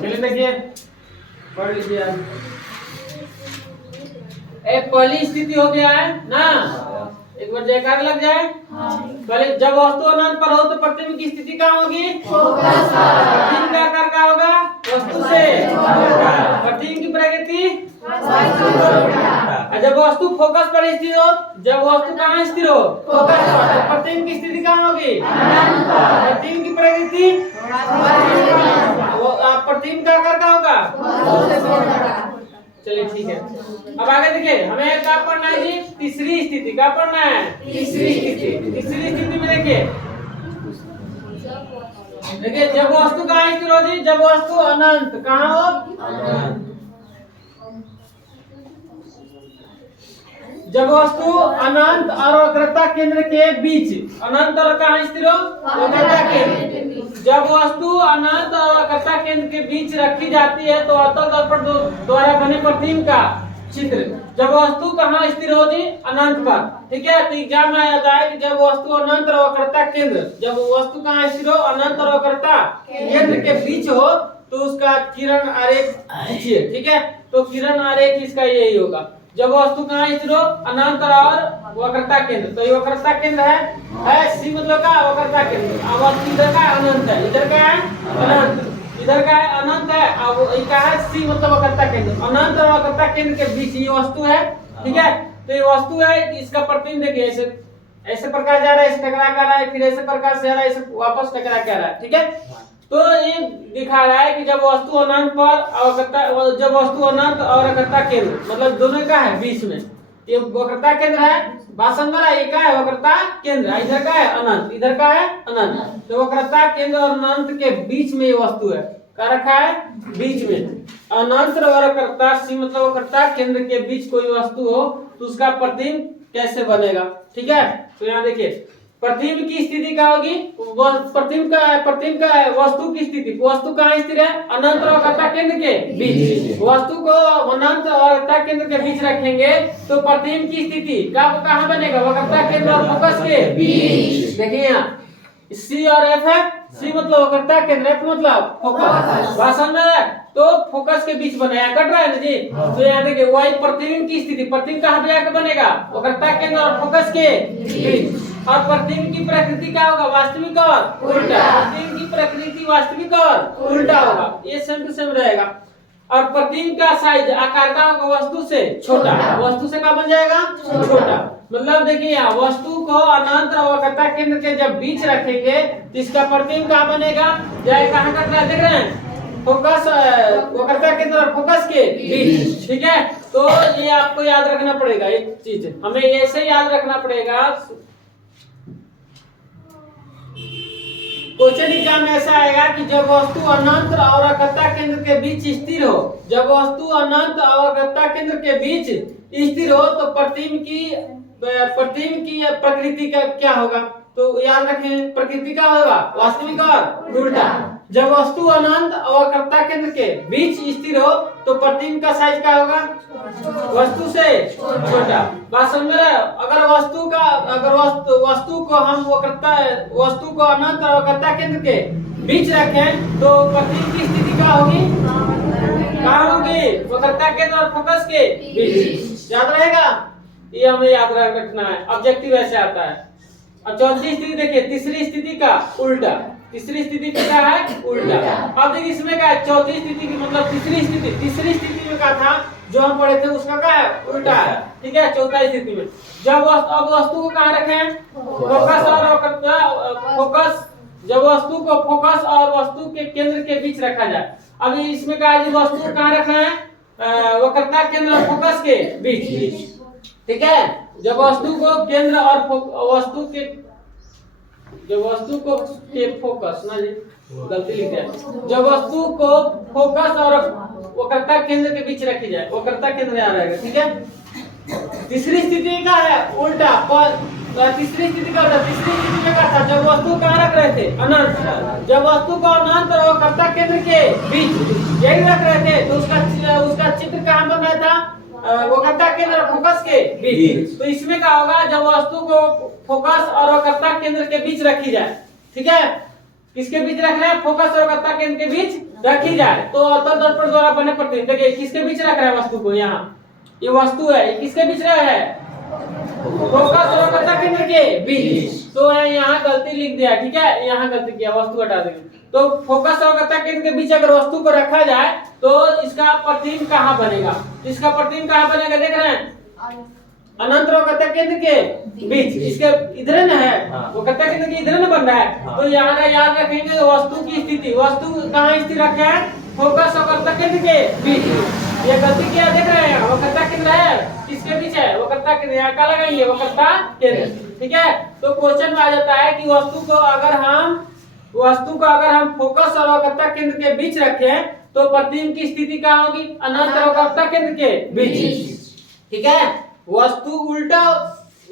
चलिए देखिए, पढ़ लीजिए आप। एक पहली स्थिति हो गया है ना, एक बार जयकार लग जाए। पहले जब वस्तु अनंत पर हो तो प्रतिबिंब की स्थिति कहाँ होगी? प्रतिबिंब का आकार क्या होगा? वस्तु से। प्रतिबिंब की प्रकृति जब वस्तु फोकस पर स्थिर हो, जब वस्तु कहाँ स्थिर हो? फोकस पर। तो प्रतिबिंब की स्थिति कहाँ होगी? प्रतिबिंब की प्रकृति प्रतिबिंब का आकार क्या होगा? चलिए ठीक है, अब आगे देखिए, हमें क्या पढ़ना है जी? तीसरी स्थिति। क्या पढ़ना है? तीसरी स्थिति। तीसरी स्थिति में देखिए, देखिए जब वस्तु कहाँ स्थिर हो जी? जब वस्तु अनंत कहाँ हो? जब वस्तु अनंत और वक्रता केंद्र के बीच, अनंत और कहाँ स्थिर हो? वक्रता केंद्र। जब वस्तु अनंत और वक्रता केंद्र के बीच रखी जाती है तो अवतल दर्पण द्वारा बने प्रतिबिंब का चित्र। जब वस्तु कहाँ स्थिर हो जी? अनंत पर। ठीक है, तो एग्जाम में आता है कि जब वस्तु अनंत और वक्रता केंद्र, जब वस्तु कहाँ स्थिर हो? अनंत और वक्रता केंद्र के बीच हो तो उसका किरण आरेख खींचिए। ठीक है, तो किरण आरेख इसका यही होगा। जब वस्तु कहाँ स्थिर हो? अनंत और वक्रता केंद्र। तो ये वक्रता केंद्र है सी मतलब का वक्रता केंद्र। अब वस्तु इधर का अनंत है, इधर का है अनंत, इधर का है अनंत है। अब इसका है सी मतलब वक्रता केंद्र। अनंत और वक्रता केंद्र के बीच ये वस्तु है। ठीक है, तो ये वस्तु है, इसका प्रतिबिंब देखिए ऐसे ऐसे प्रकाश जा रहा है, ऐसे टकरा कर रहा है, फिर ऐसे प्रकाश जा रहा है, ऐसे वापस टकरा कर रहा है। ठीक है, तो ये दिखा रहा है कि जब वस्तु अनंत पर जब वस्तु अनंत और वक्रता केंद्र मतलब दोनों का है बीच में, ये वक्रता केंद्र है, बात समझ रहा है? ये का है वक्रता केंद्र, इधर का है अनंत, इधर का है अनंत। तो वक्रता केंद्र और अनंत के बीच में ये वस्तु है, क्या रखा है? बीच में। अनंत और वक्रता सी मतलब वक्रता केंद्र के बीच कोई वस्तु हो तो उसका प्रतिबिंब कैसे बनेगा? ठीक है, तो यहाँ देखिए, प्रतिबिंब की स्थिति क्या होगी? प्रतिबिंब का है वस्तु की स्थिति। वस्तु कहाँ स्थिर है? अनंत और वक्रता केंद्र के बीच। वस्तु को अनंत और वक्रता केंद्र के बीच रखेंगे तो प्रतिबिंब की स्थिति कहाँ बनेगा? वक्रता केंद्र और फोकस के बीच। देखिए यहाँ सी और एफ है, सी मतलब वक्रता केंद्र, एफ मतलब फोकस। बात समझ रहा है? तो फोकस के बीच बनाया कट रहा है ना जी। तो यहाँ देखिए वही प्रतिबिंब की स्थिति, प्रतिबिंब कहाँ पे जाकर बनेगा? वक्रता केंद्र और फोकस के बीच। और प्रतिबिंब की प्रकृति क्या होगा? वास्तविक और उल्टा। प्रतिबिंब की प्रकृति वास्तविक और उल्टा होगा, ये सेम टू सेम रहेगा। और प्रतिबिंब का साइज आकार का होगा? वस्तु से छोटा। वस्तु से क्या बन जाएगा? छोटा। मतलब देखिए यहाँ वस्तु को अनंत और वक्रता केंद्र के जब बीच रखेंगे तो इसका प्रतिबिंब कहाँ बनेगा? जाए कहाँ कट रहा है? देख रहे हैं? फोकस, वक्रता केंद्र और फोकस के बीच। ठीक है, तो ये आपको याद रखना पड़ेगा, एक चीज हमें ऐसे याद रखना पड़ेगा। क्वेश्चन एग्जाम में ऐसा आएगा कि जब वस्तु अनंत और वक्रता केंद्र के बीच स्थिर हो, जब वस्तु अनंत और वक्रता केंद्र के बीच स्थिर हो तो प्रतिबिंब की प्रकृति का क्या होगा? तो याद रखें, प्रकृति का होगा? वास्तविक और उल्टा। जब वस्तु अनंत और वक्रता केंद्र के बीच स्थिर हो तो प्रतिबिंब का साइज क्या होगा? वस्तु से छोटा। बात समझ रहे हो? अगर वस्तु को हम वस्तु को अनंत और वक्रता केंद्र के बीच रखें तो प्रतिबिंब की स्थिति क्या होगी? कहाँ होगी? वक्रता केंद्र और फोकस के बीच। याद रहेगा? ये हमें याद रखना है, ऑब्जेक्टिव ऐसे आता है। अब चौथी स्थिति देखिए, तीसरी स्थिति का उल्टा। तीसरी स्थिति क्या है? उल्टा। अब देखिए इसमें क्या है? चौथी स्थिति की मतलब तीसरी स्थिति में क्या था जो हम पढ़े थे उसका क्या है? उल्टा है। ठीक है, चौथा स्थिति में जब वस्तु को कहाँ रखें? फोकस और फोकस। जब वस्तु को फोकस और वस्तु के केंद्र के बीच रखा जाए। अब इसमें क्या है? वस्तु को कहाँ रखना है? वक्रता केंद्र और फोकस के बीच। ठीक है, जब वस्तु को केंद्र और वस्तु के फोकस ना जी, गलती लिख दिया। जब वस्तु को फोकस और वक्रता केंद्र के बीच रखी जाए, वक्रता केंद्र यहाँ रहेगा। ठीक है, तीसरी स्थिति का है उल्टा। तीसरी स्थिति का होता है, तीसरी स्थिति में क्या था? जब वस्तु कहाँ रख रहे थे? अनंत। जब वस्तु को अनंत और वक्रता केंद्र के बीच यही रख रहे थे तो उसका चित्र कहाँ बन रहा था? वक्रता केंद्र और फोकस के बीच। तो इसमें क्या होगा? जब वस्तु को फोकस और वक्रता केंद्र के बीच रखी जाए, ठीक है, किसके बीच रख रहे हैं, फोकस और कर्ता केंद्र के बीच रखी जाए तो अवतल दर्पण द्वारा बने प्रतिबिंब। देखिए किसके बीच रख रहा है वस्तु को, यहाँ ये वस्तु है, ये किसके बीच रहा है, फोकस और कर्ता केंद्र के बीच। तो यहाँ गलती लिख दिया, ठीक है, यहाँ गलती किया, वस्तु हटा देंगे। तो फोकस और कर्ता केंद्र के बीच अगर वस्तु को रखा जाए तो इसका प्रतिबिंब कहाँ बनेगा, इसका प्रतिबिंब कहाँ बनेगा, देख रहे हैं, अनंत और कर्ता केंद्र के बीच, इसके इधर न है, वो कर्ता केंद्र के इधर न बन रहा है। तो यहाँ याद रखेंगे वस्तु की स्थिति, वस्तु कहाँ स्थिर रखा है, फोकस और कर्ता केंद्र के बीच। ये गलती किया, देख रहे हैं, वो कर्ता केंद्र है, किसके बीच है, वो कर्ता केंद्र, यहाँ का लगाएंगे वो कर्ता केंद्र, ठीक है। तो क्वेश्चन में आ जाता है कि वस्तु को अगर हम फोकस और कर्ता केंद्र के बीच रखें तो प्रतिबिंब की स्थिति क्या होगी, अनंत और कर्ता केंद्र के बीच, ठीक है। वस्तु उल्टा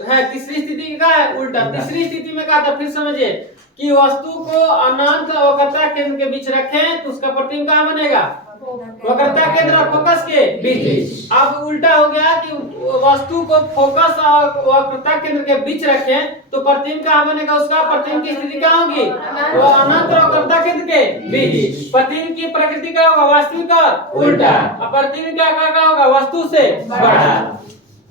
है, तीसरी स्थिति का है उल्टा। तीसरी स्थिति में क्या था, फिर समझिए कि वस्तु को अनंत और कर्ता केंद्र के बीच रखें तो उसका प्रतिबिंब कहाँ बनेगा, वक्रता केंद्र और फोकस के बीच। अब उल्टा हो गया कि वस्तु को फोकस और वक्रता केंद्र के बीच रखें तो प्रतिबिंब कहाँ बनेगा, उसका प्रतिबिंब की स्थिति क्या होगी, वो अनंत और वक्रता केंद्र के बीच। प्रतिबिंब की प्रकृति क्या होगा, वास्तविक और उल्टा। अब प्रतिबिंब क्या होगा, वस्तु से बड़ा।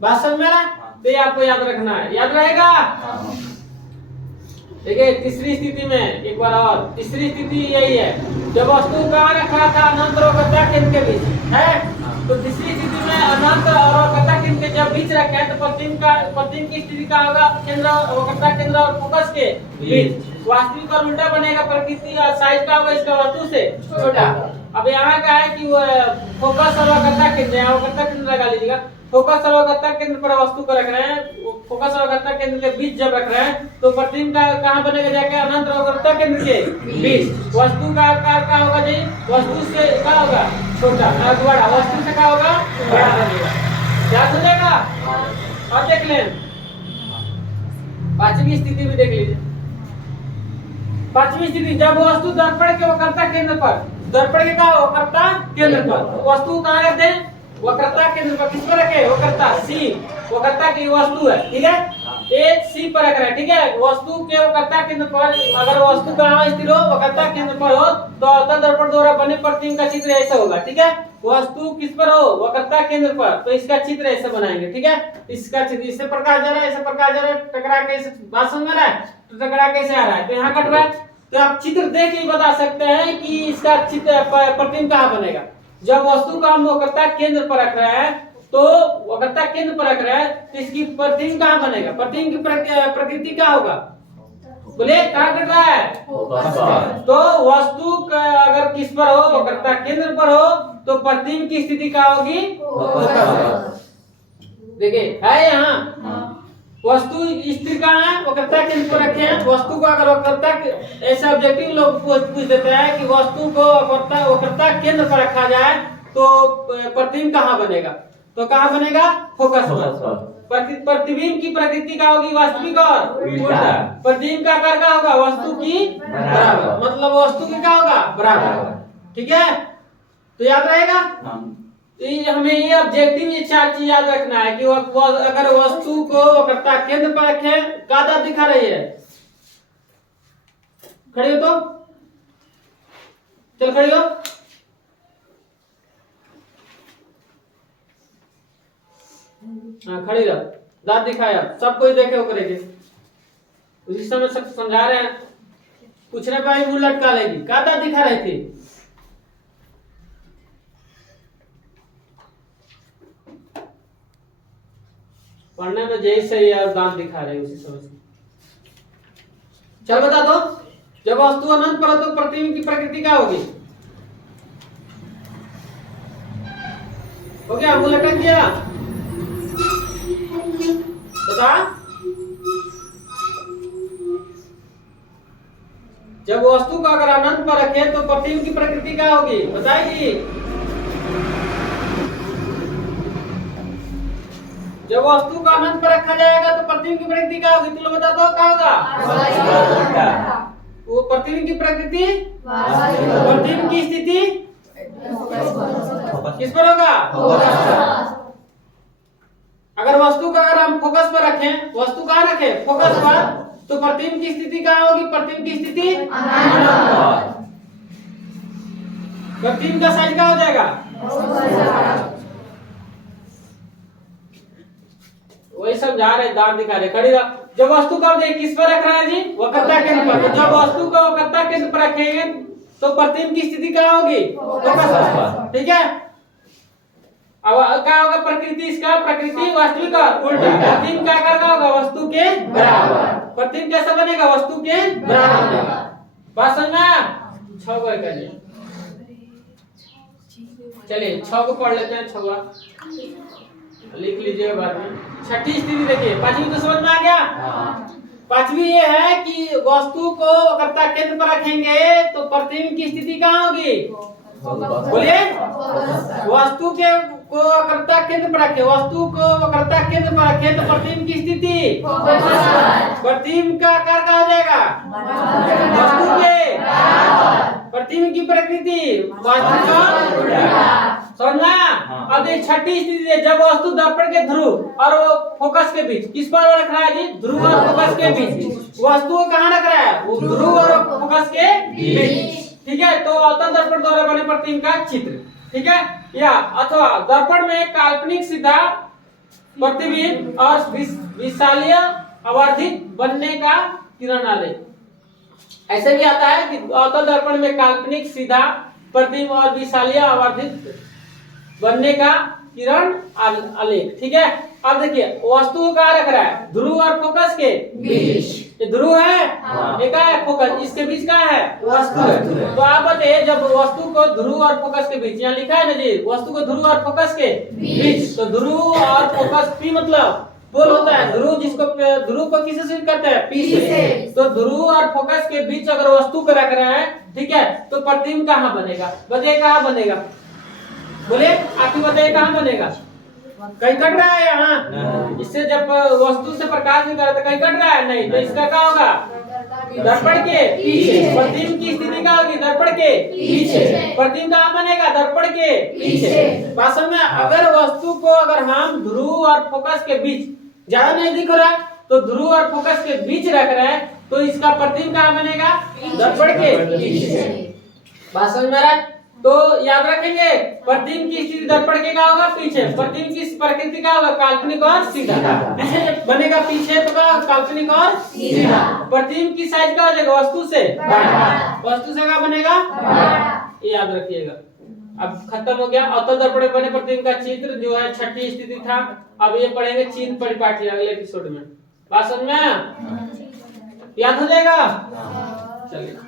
बात समझ में आ रहा है, तो ये आपको याद रखना है, याद रहेगा। देखिए तीसरी स्थिति में एक बार और, तीसरी स्थिति यही है, जब वस्तु कहाँ रखा था, अनंत और वक्रता केंद्र के बीच है। तो तीसरी स्थिति में अनंत और वक्रता केंद्र के जब बीच रखे हैं तो प्रतिबिंब की स्थिति क्या होगा, केंद्र वक्रता केंद्र और फोकस के बीच। वास्तविक और उल्टा बनेगा, प्रकृति और साइज का होगा इसका वस्तु से छोटा। अब यहाँ का है कि फोकस और वक्रता केंद्र, यहाँ वक्रता केंद्र लगा लीजिएगा, फोकस और वक्रता केंद्र पर वस्तु को रख रहे हैं, फोकस और वक्रता केंद्र के बीच जब रख रहे हैं तो प्रतिबिंब कहाँ बनेगा, जाके अनंत और वक्रता केंद्र के बीच। वस्तु का आकार क्या होगा जी, वस्तु से क्या होगा, छोटा, बड़ा, वस्तु से क्या होगा, बड़ा बनेगा। क्या सुनेगा, और देख लें पांचवी स्थिति भी देख लीजिए। पांचवी स्थिति, जब वस्तु दर्पण के वक्रता केंद्र पर, दर्पण के क्या वक्रता केंद्र पर, वस्तु कहाँ रखते हैं, वक्रता केंद्र पर, किस पर रखे, वक्रता सी, वक्रता की वस्तु है, ठीक है, एक सी पर रख रहे हैं, ठीक है। वस्तु के वक्रता केंद्र पर अगर वस्तु कहाँ स्थिर हो, वक्रता केंद्र पर हो तो अवतल दर्पण द्वारा बने प्रतिबिंब का चित्र ऐसा होगा, ठीक है। वस्तु किस पर हो, वक्रता केंद्र पर, तो इसका चित्र ऐसे बनाएंगे, ठीक है। इसका चित्र, इससे प्रकाश जा रहा है, ऐसे प्रकाश जा रहा है, टकरा के, बात समझ में आ रहा है, तो टकरा कैसे आ रहा है, तो यहाँ कट रहा है। तो आप चित्र देख के बता सकते हैं कि इसका चित्र प्रतिबिंब कहाँ बनेगा। जब वस्तु का हम वक्रता केंद्र पर रख रहे हैं तो वक्रता केंद्र पर रख रहे हैं तो इसकी प्रतिबिंब कहाँ बनेगा, प्रतिबिंब की प्रकृति क्या होगा, बोले कहाँ कट रहा है, तो वस्तु अगर किस पर हो, वक्रता केंद्र पर हो तो प्रतिबिंब की स्थिति क्या होगी, देखिए है यहाँ वस्तु स्थिर कहाँ है, वक्रता केंद्र पर रखे हैं। वस्तु को अगर वक्रता, ऐसा ऑब्जेक्टिव लोग पूछ देते हैं कि वस्तु को वक्रता केंद्र पर रखा जाए तो प्रतिबिंब कहाँ बनेगा, तो कहाँ बनेगा, फोकस पर। प्रतिबिंब की प्रकृति क्या होगी, वास्तविक और उल्टा। प्रतिबिंब का आकार क्या होगा, वस्तु की बराबर, मतलब वस्तु की क्या होगा, बराबर, ठीक है। तो याद रहेगा, हमें ये ऑब्जेक्टिव, ये चार चीज याद रखना है कि अगर वस्तु को वक्रता केंद्र पर रखें, कादा दिखा रही है, खड़े हो तो चल, खड़े हो, हाँ खड़ी रहो, दांत दिखाया, सब कोई देखे हो करेगी। उसी समय सब समझा रहे हैं, पूछने पर ही मुंह लटका लेगी, क्या दांत दिखा रही थी, पढ़ने में जैसे सही है, दांत दिखा रहे उसी समय से। चल बता दो, जब वस्तु अनंत पर हो तो प्रतिबिंब की प्रकृति क्या होगी, हो गया, मुंह लटक गया, बता। जब वस्तु को अगर अनंत पर रखे तो प्रतिबिंब की प्रकृति क्या होगी, बताएगी। जब वस्तु को अनंत पर रखा जाएगा तो प्रतिबिंब की प्रकृति क्या होगी, तुम बता दो, क्या होगा, वो प्रतिबिंब की प्रकृति, प्रतिबिंब की स्थिति किस पर होगा, अगर वस्तु का अगर हम फोकस पर रखें, वस्तु कहाँ रखें, फोकस पर, तो प्रतिबिंब की स्थिति कहाँ होगी? प्रतिबिंब की स्थिति अनंत पर। प्रतिबिंब का साइज क्या हो जाएगा? वही समझा रहे, दांत दिखा रहे, खड़ी रह। जब वस्तु को देख किस पर रख रहा है जी? वक्रता केंद्र पर। तो जब वस्तु को वक्रता केंद्र पर रखेंगे तो प्रतिबिंब की स्थिति क्या होगी? फोकस पर। ठीक है। अब क्या होगा प्रकृति इसका? प्रकृति वास्तविक का उल्टा। प्रतिबिंब क्या करना होगा? वस्तु के बराबर। प्रतिबिंब कैसा बनेगा? वस्तु के बराबर बनेगा। बात समझना? 6 को करिए। चलिए 6 को पढ़ लेते हैं। 6 लिख लीजिएगा बाद में। छठी स्थिति देखिए, पांचवी तो समझ में आ गया। पांचवी ये है कि वस्तु को वक्रता केंद्र पर रखेंगे तो प्रतिबिंब की स्थिति कहाँ होगी? बोलिए। वस्तु के को वक्रता केंद्र पर रखे, वस्तु को वक्रता केंद्र पर रखे तो प्रतिबिंब की स्थिति प्रतिबिंब का आकार क्या हो जाएगा? वस्तु के प्रतिबिंब की प्रकृति वास्तविक का उल्टा। समझना? अब ये छठी स्थिति है, जब वस्तु दर्पण के ध्रुव और वो फोकस के बीच, किस पर रख रहा है जी? ध्रुव और फोकस के बीच। वस्तु को कहाँ रख रहा है? वो ध्रुव और फोकस के बीच। ठीक है। तो अवतल दर्पण द्वारा बने प्रतिबिंब का चित्र। ठीक है। या अथवा दर्पण में काल्पनिक सीधा प्रतिबिंब और विशालीय आवर्धित बनने का किरण आलेख। ऐसे भी आता है कि अवतल दर्पण में काल्पनिक सीधा प्रतिबिंब और विशालीय आवर्धित बनने का किरण आलेख। ठीक है। अब देखिए वस्तु को कहाँ रख रहा है? ध्रुव और फोकस के बीच। ये ध्रुव है, ये क्या है? फोकस। इसके बीच क्या है? वस्तु है। तो आप बताइए, जब वस्तु को ध्रुव और फोकस के बीच, यहाँ लिखा है ना जी, वस्तु को ध्रुव और फोकस के बीच। तो ध्रुव और फोकस पी मतलब पोल होता है। ध्रुव जिसको ध्रुव को किससे सूचित करते हैं? पी से। तो ध्रुव और फोकस के बीच अगर वस्तु को रख रहे हैं, ठीक है, तो प्रतिबिंब कहाँ बनेगा? बताइए कहाँ बनेगा? बोले आप ही बताइए कहाँ बनेगा? कहीं कट रहा है यहाँ? इससे जब वस्तु से प्रकाश निकल रहा है तो कहीं कट रहा है? नहीं। तो इसका क्या होगा? दर्पण के पीछे। प्रतिबिंब की स्थिति क्या होगी? दर्पण के पीछे। प्रतिबिंब कहाँ बनेगा? दर्पण के पीछे। वास्तव में अगर वस्तु को अगर हम ध्रुव और फोकस के बीच, ज्यादा नहीं दिख रहा तो ध्रुव और फोकस के बीच रख रहे हैं तो इसका प्रतिबिंब कहाँ बनेगा? दर्पण के पीछे। बात समझ में आ रहा है? तो याद रखेंगे प्रतिबिंब की स्थिति दर्पण के क्या होगा? पीछे। प्रतिबिंब की प्रकृति क्या होगा? काल्पनिक और सीधा। पीछे जब बनेगा पीछे तो क्या? काल्पनिक और सीधा। प्रतिबिंब की साइज क्या हो जाएगा? वस्तु से बड़ा। वस्तु से क्या बनेगा? ये याद रखिएगा। अब खत्म हो गया अवतल दर्पण में बने प्रतिबिंब का चित्र, जो है छठी स्थिति था। अब ये पढ़ेंगे चिन्ह परिपाटी अगले एपिसोड में। बात समझ में याद हो जाएगा? चलिए।